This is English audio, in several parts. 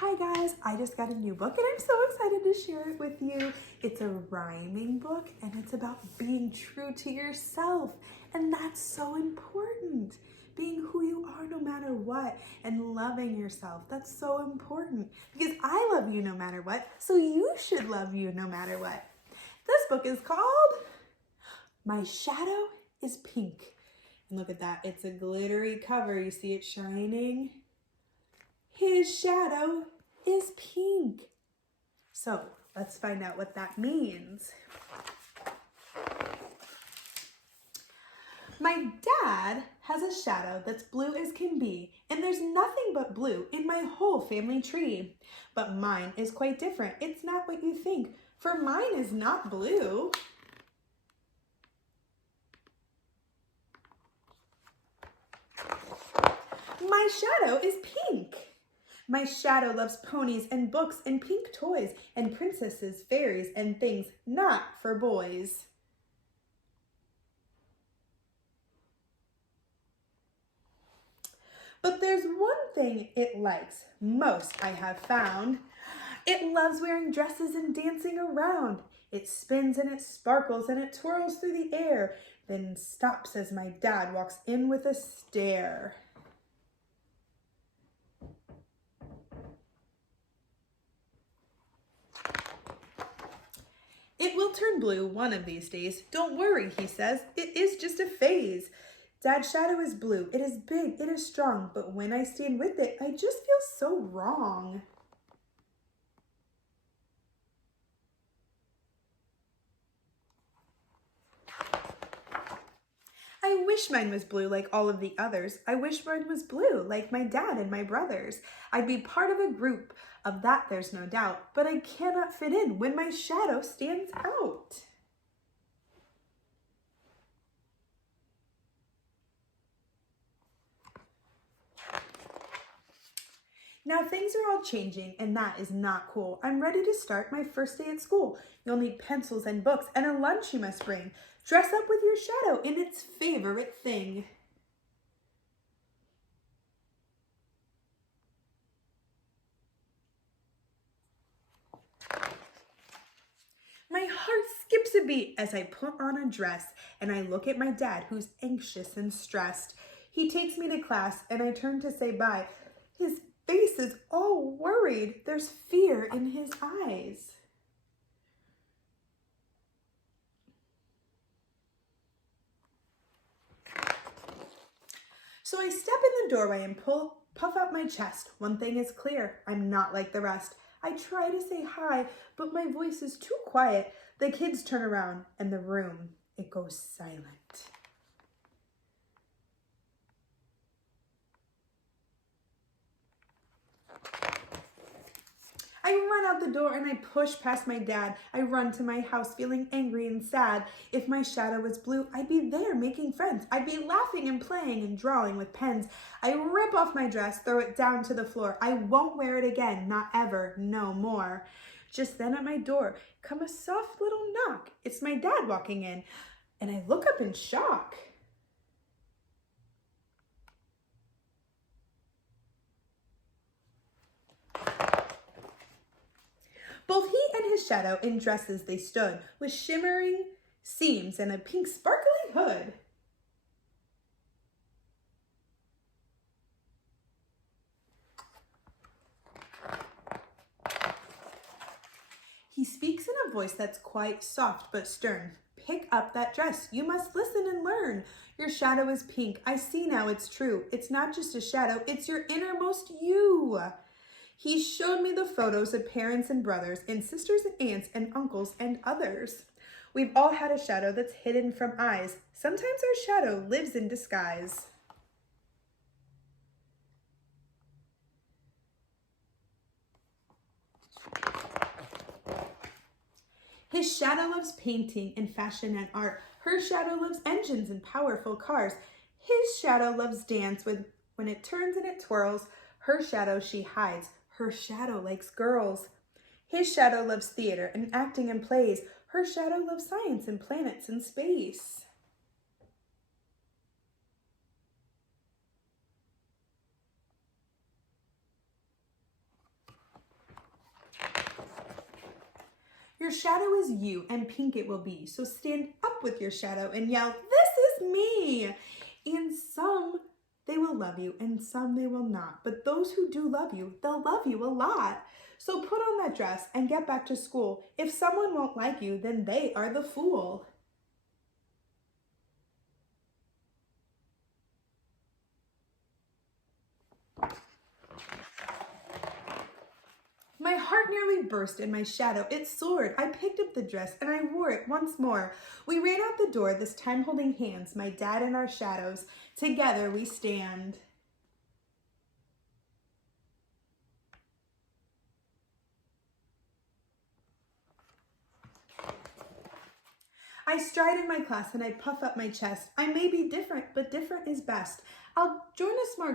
Hi guys, I just got a new book and I'm so excited to share it with you. It's a rhyming book and it's about being true to yourself. And that's so important. Being who you are no matter what and loving yourself. That's so important because I love you no matter what, so you should love you no matter what. This book is called My Shadow is Pink. And look at that, it's a glittery cover. You see it shining? His shadow is pink. So let's find out what that means. My dad has a shadow that's blue as can be, and there's nothing but blue in my whole family tree. But mine is quite different. It's not what you think, for mine is not blue. My shadow is pink. My shadow loves ponies and books and pink toys and princesses, fairies, and things not for boys. But there's one thing it likes most, I have found. It loves wearing dresses and dancing around. It spins and it sparkles and it twirls through the air, then stops as my dad walks in with a stare. It will turn blue one of these days. Don't worry, he says. It is just a phase. Dad's shadow is blue. It is big. It is strong. But when I stand with it, I just feel so wrong. I wish mine was blue like all of the others. I wish mine was blue like my dad and my brothers. I'd be part of a group. Of that there's no doubt. But I cannot fit in when my shadow stands out. Now things are all changing and that is not cool. I'm ready to start my first day at school. You'll need pencils and books and a lunch you must bring. Dress up with your shadow in its favorite thing. My heart skips a beat as I put on a dress and I look at my dad who's anxious and stressed. He takes me to class and I turn to say bye. His face is all worried. There's fear in his eyes. So I step in the doorway and puff out my chest. One thing is clear, I'm not like the rest. I try to say hi, but my voice is too quiet. The kids turn around and the room, it goes silent. I run out the door and I push past my dad. I run to my house feeling angry and sad. If my shadow was blue, I'd be there making friends. I'd be laughing and playing and drawing with pens. I rip off my dress, throw it down to the floor. I won't wear it again, not ever, no more. Just then at my door, come a soft little knock. It's my dad walking in, and I look up in shock. Both he and his shadow in dresses they stood, with shimmering seams and a pink sparkly hood. He speaks in a voice that's quite soft but stern. Pick up that dress. You must listen and learn. Your shadow is pink. I see now it's true. It's not just a shadow. It's your innermost you. He showed me the photos of parents and brothers and sisters and aunts and uncles and others. We've all had a shadow that's hidden from eyes. Sometimes our shadow lives in disguise. His shadow loves painting and fashion and art. Her shadow loves engines and powerful cars. His shadow loves dance when it turns and it twirls. Her shadow she hides. Her shadow likes girls. His shadow loves theater and acting and plays. Her shadow loves science and planets and space. Your shadow is you, and pink it will be. So stand up with your shadow and yell, "This is me!" And some, they will love you, and some they will not. But those who do love you, they'll love you a lot. So put on that dress and get back to school. If someone won't like you, then they are the fool. My heart nearly burst in my shadow. It soared. I picked up the dress and I wore it once more. We ran out the door, this time holding hands, my dad and our shadows. Together we stand. I stride in my class and I puff up my chest. I may be different, but different is best. I join a small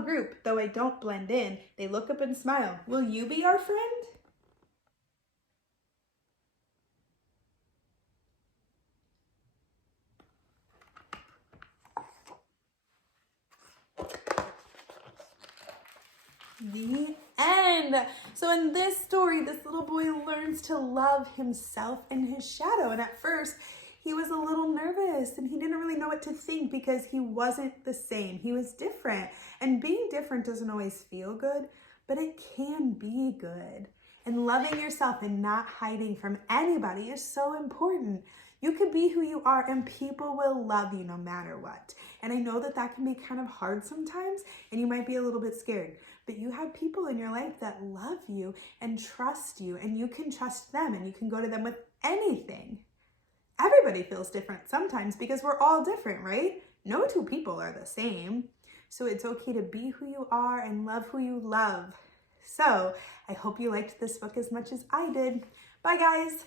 group, though I don't blend in. They look up and smile. Will you be our friend? The end. So in this story, this little boy learns to love himself and his shadow. And at first, he was a little nervous and he didn't really know what to think because he wasn't the same. He was different. And being different doesn't always feel good, but it can be good. And loving yourself and not hiding from anybody is so important. You can be who you are and people will love you no matter what. And I know that that can be kind of hard sometimes and you might be a little bit scared, but you have people in your life that love you and trust you, and you can trust them and you can go to them with anything. Everybody feels different sometimes because we're all different, right? No two people are the same. So it's okay to be who you are and love who you love. So I hope you liked this book as much as I did. Bye, guys.